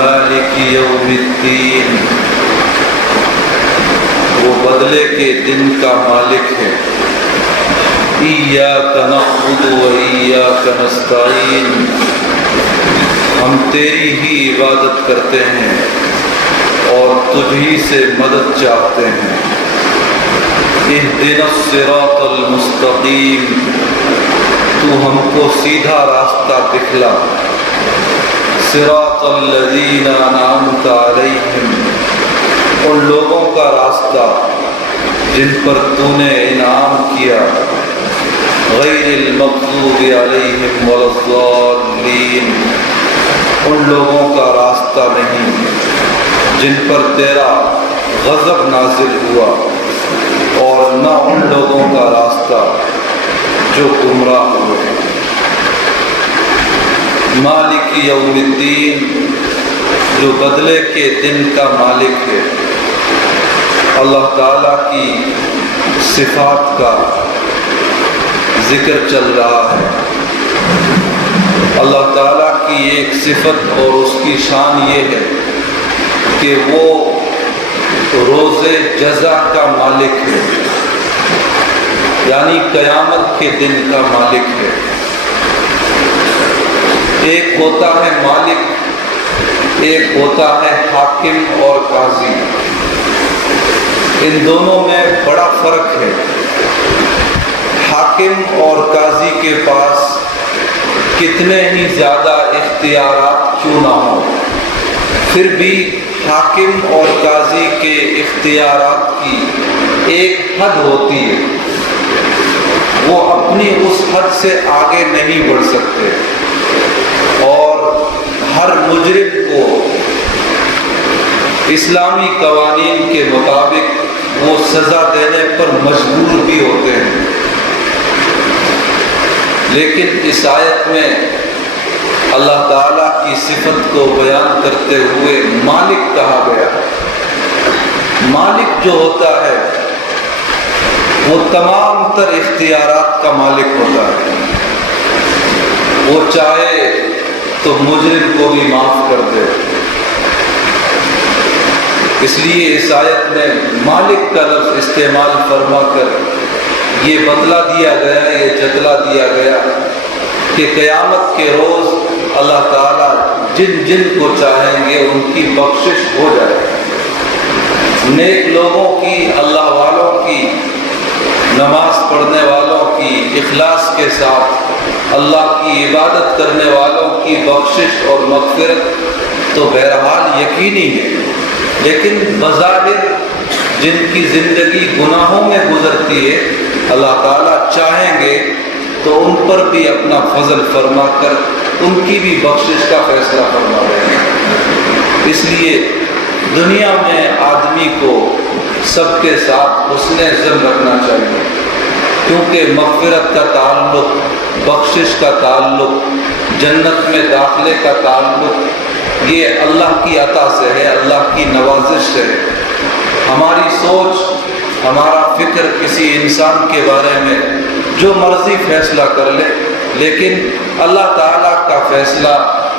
مالک یوم الدین، وہ بدلے کے دن کا مالک ہے۔ ایاک نعبد و ایاک نستعین، ہم تیری ہی عبادت کرتے ہیں اور تجھی سے مدد چاہتے ہیں۔ اہدنا الصراط المستقیم، تو ہم کو سیدھا راستہ دکھلا۔ صراط الذین انعمت علیہم، ان لوگوں کا راستہ جن پر تو نے انعام کیا۔ غیر المغضوب علیہم ولا الضالین، ان لوگوں کا راستہ نہیں جن پر تیرا غضب نازل ہوا، اور نہ ان لوگوں کا راستہ جو گمراہ ہوئے۔ مالک یوم الدین، جو بدلے کے دن کا مالک ہے۔ اللہ تعالیٰ کی صفات کا ذکر چل رہا ہے۔ اللہ تعالیٰ کی ایک صفت اور اس کی شان یہ ہے کہ وہ روز جزا کا مالک ہے، یعنی قیامت کے دن کا مالک ہے۔ ایک ہوتا ہے مالک، ایک ہوتا ہے حاکم اور قاضی۔ ان دونوں میں بڑا فرق ہے۔ حاکم اور قاضی کے پاس کتنے ہی زیادہ اختیارات کیوں نہ ہوں، پھر بھی حاکم اور قاضی کے اختیارات کی ایک حد ہوتی ہے، وہ اپنی اس حد سے آگے نہیں بڑھ سکتے، اور ہر مجرم کو اسلامی قوانین کے مطابق وہ سزا دینے پر مجبور بھی ہوتے ہیں۔ لیکن اس آیت میں اللہ تعالیٰ کی صفت کو بیان کرتے ہوئے مالک کہا گیا۔ مالک جو ہوتا ہے وہ تمام تر اختیارات کا مالک ہوتا ہے۔ وہ چاہے تو مجرم کو بھی معاف کر دے۔ اس لیے اس آیت میں مالک کا لفظ استعمال فرما کر یہ بتلا دیا گیا، یہ جتلا دیا گیا کہ قیامت کے روز اللہ تعالیٰ جن جن کو چاہیں گے ان کی بخشش ہو جائے۔ نیک لوگوں کی، اللہ والوں کی، نماز پڑھنے والوں کی، اخلاص کے ساتھ اللہ کی عبادت کرنے والوں کی بخشش اور مغفرت تو بہرحال یقینی ہے، لیکن بظاہر جن کی زندگی گناہوں میں گزرتی ہے، اللہ تعالیٰ چاہیں گے تو ان پر بھی اپنا فضل فرما کر ان کی بھی بخشش کا فیصلہ فرما دیں گے۔ اس لیے دنیا میں آدمی کو سب کے ساتھ حسن ظن رکھنا چاہیے، کیونکہ مغفرت کا تعلق، بخشش کا تعلق، جنت میں داخلے کا تعلق یہ اللہ کی عطا سے ہے، اللہ کی نوازش سے ہے۔ ہماری سوچ، ہمارا فکر کسی انسان کے بارے میں جو مرضی فیصلہ کر لے، لیکن اللہ تعالیٰ کا فیصلہ،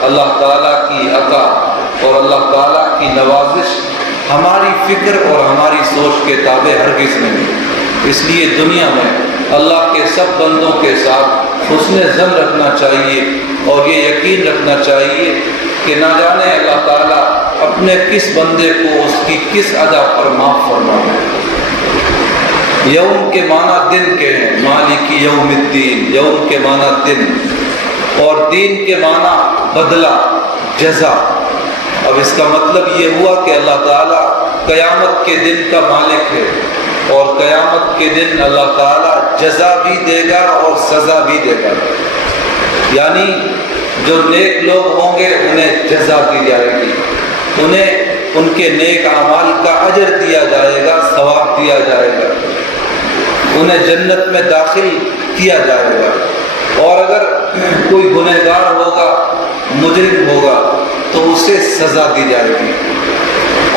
اللہ تعالیٰ کی عطا اور اللہ تعالیٰ کی نوازش ہماری فکر اور ہماری سوچ کے تابع ہرگز نہیں۔ اس لیے دنیا میں اللہ کے سب بندوں کے ساتھ حسن ظن رکھنا چاہیے، اور یہ یقین رکھنا چاہیے کہ نہ جانے اللہ تعالیٰ اپنے کس بندے کو اس کی کس ادا پر معاف فرما دے۔ یوم کے معنی دن کے ہیں، مالک یوم الدین، یوم کے معنی دن، اور دین کے معنی بدلہ، جزا۔ اب اس کا مطلب یہ ہوا کہ اللہ تعالیٰ قیامت کے دن کا مالک ہے، اور قیامت کے دن اللہ تعالیٰ جزا بھی دے گا اور سزا بھی دے گا۔ یعنی جو نیک لوگ ہوں گے انہیں جزا دی جائے گی، انہیں ان کے نیک اعمال کا اجر دیا جائے گا، ثواب دیا جائے گا، انہیں جنت میں داخل کیا جائے گا۔ اور اگر کوئی گنہگار ہوگا، مجرم ہوگا، تو اسے سزا دی جائے گی۔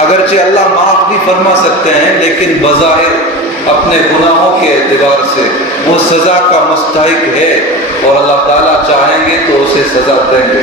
اگرچہ اللہ معاف بھی فرما سکتے ہیں، لیکن بظاہر اپنے گناہوں کے اعتبار سے وہ سزا کا مستحق ہے، اور اللہ تعالیٰ چاہیں گے تو اسے سزا دیں گے۔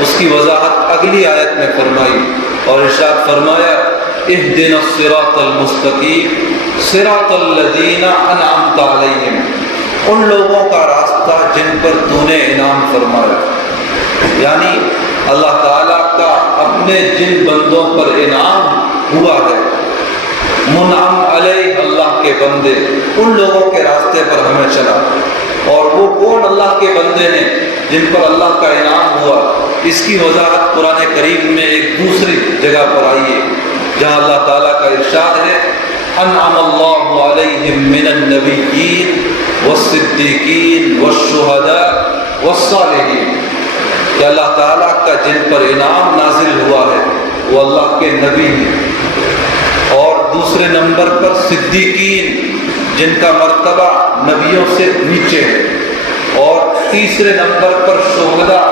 اس کی وضاحت اگلی آیت میں فرمائی اور ارشاد فرمایا اہدنا الصراط المستقیم صراط الذین انعمت علیہم، ان لوگوں کا راستہ جن پر تو نے انعام فرمایا، یعنی اللہ تعالیٰ کا اپنے جن بندوں پر انعام ہوا ہے، منعم علیہ اللہ کے بندے، ان لوگوں کے راستے پر ہمیں چلا۔ اور وہ کون اللہ کے بندے ہیں جن پر اللہ کا انعام ہوا؟ اس کی وضاحت قرآن کریم میں ایک دوسری جگہ پر آئی ہے، جہاں اللہ تعالیٰ کا ارشاد ہے انعم اللہ علیہم من النبیین والصدیقین والشہداء والصالحین، کہ اللہ تعالیٰ کا جن پر انعام نازل ہوا ہے وہ اللہ کے نبی ہیں، اور دوسرے نمبر پر صدیقین جن کا مرتبہ نبیوں سے نیچے ہے، اور تیسرے نمبر پر شہداء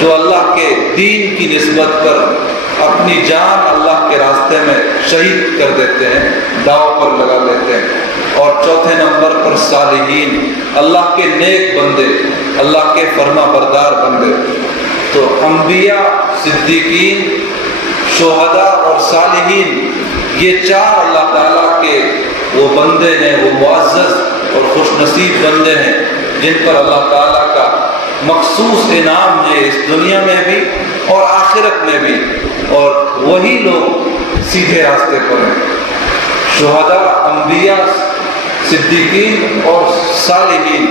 جو اللہ کے دین کی نسبت پر اپنی جان اللہ کے راستے میں شہید کر دیتے ہیں، داؤ پر لگا دیتے ہیں، اور چوتھے نمبر پر صالحین اللہ کے نیک بندے، اللہ کے فرما بردار بندے۔ تو انبیاء، صدیقین، شہداء اور صالحین، یہ چار اللہ تعالیٰ کے وہ بندے ہیں، وہ معزز اور خوش نصیب بندے ہیں جن پر اللہ تعالیٰ کا مخصوص انعام ہے اس دنیا میں بھی اور آخرت میں بھی، اور وہی لوگ سیدھے راستے پر ہیں۔ شہداء، انبیاء، صدیقین اور صالحین،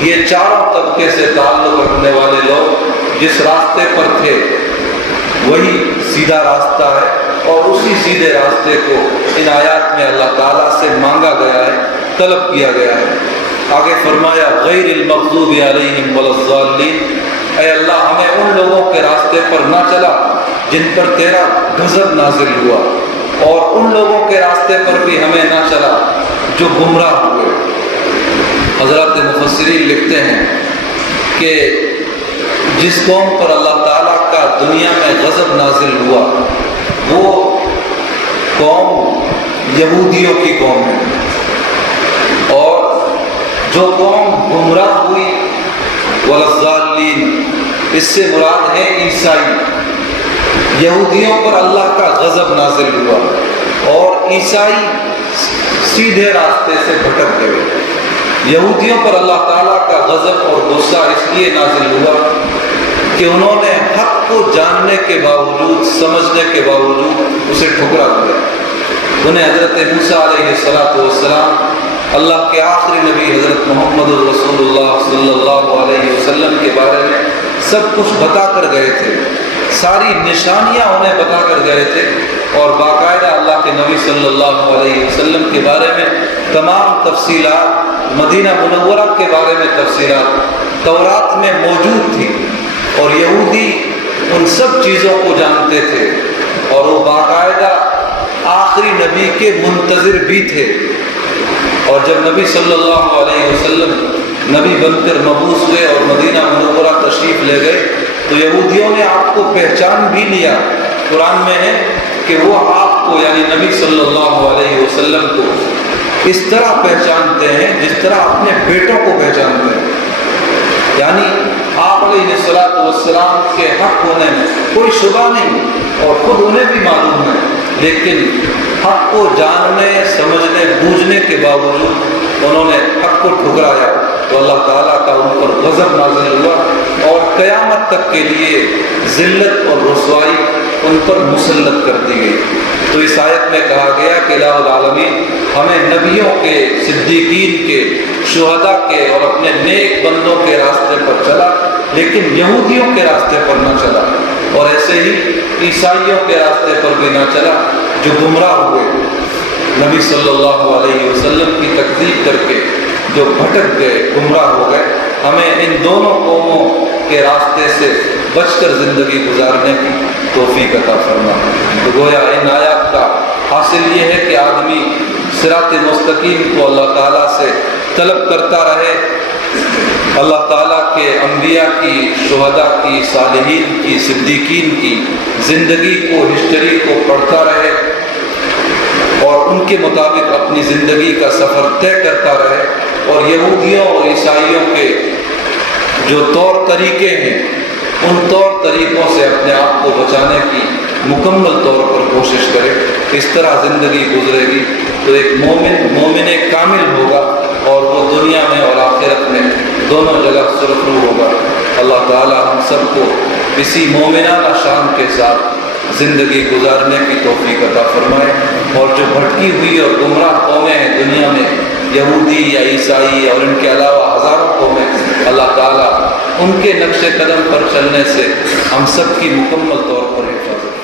یہ چاروں طبقے سے تعلق رکھنے والے لوگ جس راستے پر تھے وہی سیدھا راستہ ہے، اور اسی سیدھے راستے کو ان آیات میں اللہ تعالیٰ سے مانگا گیا ہے، طلب کیا گیا ہے۔ آگے فرمایا غیر المغضوب علیہم ولا الضالین، اے اللہ ہمیں ان لوگوں کے راستے پر نہ چلا جن پر تیرا غضب نازل ہوا، اور ان لوگوں کے راستے پر بھی ہمیں نہ چلا جو گمراہ ہوئے۔ حضرات مفسرین لکھتے ہیں کہ جس قوم پر اللہ تعالیٰ کا دنیا میں غضب نازل ہوا وہ قوم یہودیوں کی قوم ہے، اور جو قوم گمراہ ہوئی والضالین، اس سے مراد ہے عیسائی۔ یہودیوں پر اللہ کا غضب نازل ہوا اور عیسائی سیدھے راستے سے بھٹک گئے۔ یہودیوں پر اللہ تعالیٰ کا غضب اور غصہ اس لیے نازل ہوا کہ انہوں نے حق کو جاننے کے باوجود، سمجھنے کے باوجود اسے ٹھکرا دیا۔ انہیں حضرت موسیٰ علیہ السلام، اللہ کے آخری نبی حضرت محمد رسول اللہ صلی اللہ علیہ وسلم کے بارے میں سب کچھ بتا کر گئے تھے، ساری نشانیاں انہیں بتا کر گئے تھے، اور باقاعدہ اللہ کے نبی صلی اللہ علیہ وسلم کے بارے میں تمام تفصیلات، مدینہ منورہ کے بارے میں تفصیلات تورات میں موجود تھی، اور یہودی ان سب چیزوں کو جانتے تھے، اور وہ باقاعدہ آخری نبی کے منتظر بھی تھے۔ اور جب نبی صلی اللہ علیہ وسلم نبی بن کر مبعوث ہوئے اور مدینہ منورہ تشریف لے گئے تو یہودیوں نے آپ کو پہچان بھی لیا۔ قرآن میں ہے کہ وہ آپ کو یعنی نبی صلی اللہ علیہ وسلم کو اس طرح پہچانتے ہیں جس طرح اپنے بیٹوں کو پہچانتے ہیں، یعنی آپ علیہ السلام کے حق ہونے میں کوئی شبہ نہیں، اور خود انہیں بھی معلوم ہے، لیکن حق کو جاننے، سمجھنے، بوجھنے کے باوجود انہوں نے حق کو ٹھکرایا تو اللہ تعالیٰ کا ان پر غضب نازل ہوا، اور قیامت تک کے لیے ذلت اور رسوائی ان پر مسلط کر دی گئی۔ تو اس آیت میں کہا گیا کہ الہ العالمین ہمیں نبیوں کے، صدیقین کے، شہداء کے اور اپنے نیک بندوں کے راستے پر چلا، لیکن یہودیوں کے راستے پر نہ چلا، اور ایسے ہی عیسائیوں کے راستے پر بھی نہ چلا جو گمراہ ہوئے، نبی صلی اللہ علیہ وسلم کی تکذیب کر کے جو بھٹک گئے، گمراہ ہو گئے۔ ہمیں ان دونوں قوموں کے راستے سے بچ کر زندگی گزارنے کی توفیق عطا فرما۔ تو گویا ان آیات کا حاصل یہ ہے کہ آدمی صراط مستقیم کو اللہ تعالیٰ سے طلب کرتا رہے، اللہ تعالیٰ کے انبیاء کی، شہداء کی، صالحین کی، صدیقین کی زندگی کو، ہسٹری کو پڑھتا رہے، اور ان کے مطابق اپنی زندگی کا سفر طے کرتا رہے، اور یہودیوں اور عیسائیوں کے جو طور طریقے ہیں ان طور طریقوں سے اپنے آپ کو بچانے کی مکمل طور پر کوشش کرے. اس طرح زندگی گزرے گی تو ایک مومن کامل ہوگا اور وہ دنیا میں اور آخرت میں دونوں جگہ سرخرو ہوگا. اللہ تعالی ہم سب کو اسی مومنانہ شان کے ساتھ زندگی گزارنے کی توفیق عطا فرمائے. اور جو بھٹکی ہوئی اور گمراہ قومیں ہیں دنیا میں، یہودی یا عیسائی اور ان کے علاوہ ہزاروں قومیں، اللہ تعالیٰ ان کے نقش قدم پر چلنے سے ہم سب کی مکمل طور پر حفاظت